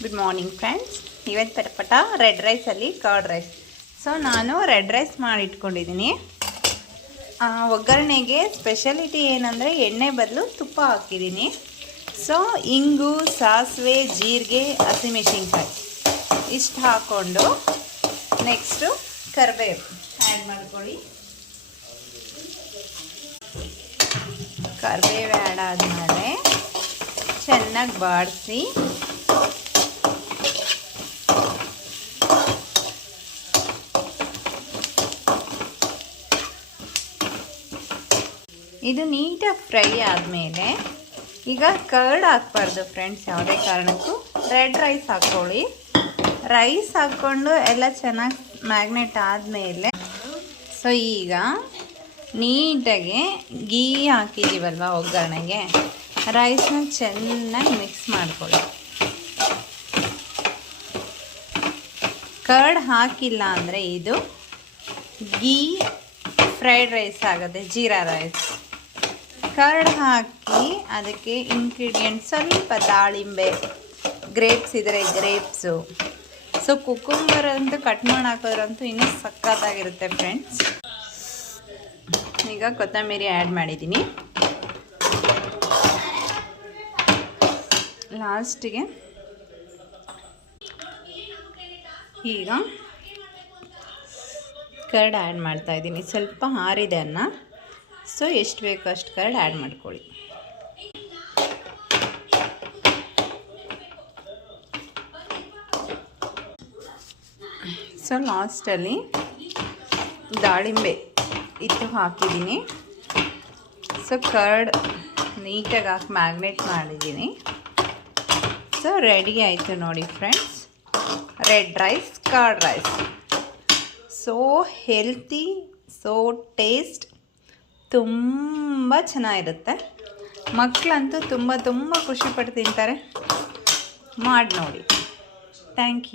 Good morning friends. ಇವತ್ತು ಪಟಪಟ red ರೈಸಲ್ಲಿ curd rice. So ನಾನು red rice ಮಾಡಿಟ್ಕೊಂಡಿದ್ದೀನಿ. ಒಗ್ಗರಣೆಗೆ ಸ್ಪೆಷಾಲಿಟಿ ಏನಂದರೆ ಎಣ್ಣೆ ಬದಲು ತುಪ್ಪ ಹಾಕಿದ್ದೀನಿ. ಸೊ ಇಂಗು, ಸಾಸಿವೆ, ಜೀರಿಗೆ, ಹಸಿಮೆಣಸಿನ್ಕಾಯಿ ಇಷ್ಟು ಹಾಕ್ಕೊಂಡು ನೆಕ್ಸ್ಟು ಕರಿಬೇವು ಆ್ಯಡ್ ಮಾಡ್ಕೊಳ್ಳಿ. ಕರಿಬೇವು ಆ್ಯಡ್ ಆದಮೇಲೆ ಚೆನ್ನಾಗಿ ಬಾಡಿಸಿ ಇದು ನೀಟಾಗಿ ಫ್ರೈ ಆದಮೇಲೆ ಈಗ ಕರ್ಡ್ ಹಾಕ್ಬಾರ್ದು ಫ್ರೆಂಡ್ಸ್, ಯಾವುದೇ ಕಾರಣಕ್ಕೂ ರೆಡ್ ರೈಸ್ ಹಾಕ್ಕೊಳ್ಳಿ. ರೈಸ್ ಹಾಕ್ಕೊಂಡು ಎಲ್ಲ ಚೆನ್ನಾಗಿ ಮ್ಯಾಗ್ನೇಟ್ ಆದಮೇಲೆ ಸೊ ಈಗ ನೀಟಾಗಿ ಗೀ ಹಾಕಿದ್ದೀವಲ್ವ ಒಗ್ಗರಣೆಗೆ, ರೈಸ್ನ ಚೆನ್ನಾಗಿ ಮಿಕ್ಸ್ ಮಾಡ್ಕೊಳ್ಳಿ. ಕರ್ಡ್ ಹಾಕಿಲ್ಲ ಅಂದರೆ ಇದು ಗೀ ಫ್ರೈಡ್ ರೈಸ್ ಆಗುತ್ತೆ, ಜೀರಾ ರೈಸ್. ಕರ್ಡ್ ಹಾಕಿ ಅದಕ್ಕೆ ಇಂಗ್ರೀಡಿಯೆಂಟ್ ಸ್ವಲ್ಪ ದಾಳಿಂಬೆ, ಗ್ರೇಪ್ಸ್ ಇದ್ದರೆ ಗ್ರೇಪ್ಸು, ಸೊ ಕುಕುಂಬರ್ ಅಂತೂ ಕಟ್ ಮಾಡಿ ಹಾಕೋದ್ರಂತೂ ಇನ್ನೂ ಸಖತ್ತಾಗಿರುತ್ತೆ ಫ್ರೆಂಡ್ಸ್. ಈಗ ಕೊತ್ತಂಬರಿ ಆ್ಯಡ್ ಮಾಡಿದ್ದೀನಿ. ಲಾಸ್ಟಿಗೆ ಈಗ ಕರ್ಡ್ ಆ್ಯಡ್ ಮಾಡ್ತಾಯಿದ್ದೀನಿ. ಸ್ವಲ್ಪ ಆರಿದೆ ಅನ್ನ, ಸೊ ಎಷ್ಟು ಬೇಕೋ ಅಷ್ಟು ಕರ್ಡ್ ಆ್ಯಡ್ ಮಾಡ್ಕೊಳ್ಳಿ. ಸೊ ಲಾಸ್ಟಲ್ಲಿ ದಾಳಿಂಬೆ ಇತ್ತು ಹಾಕಿದ್ದೀನಿ. ಸೊ ಕರ್ಡ್ ನೀಟಾಗಿ ಹಾಕಿ ಮ್ಯಾಗ್ನೇಟ್ ಮಾಡಿದ್ದೀನಿ. ಸೊ ರೆಡಿ ಆಯಿತು ನೋಡಿ friends, red rice, curd rice. So healthy, so taste, ತುಂಬ ಚೆನ್ನಾಗಿರುತ್ತೆ. ಮಕ್ಕಳಂತೂ ತುಂಬ ಖುಷಿಪಟ್ಟು ತಿಂತಾರೆ. ಮಾಡಿ ನೋಡಿ. Thank you.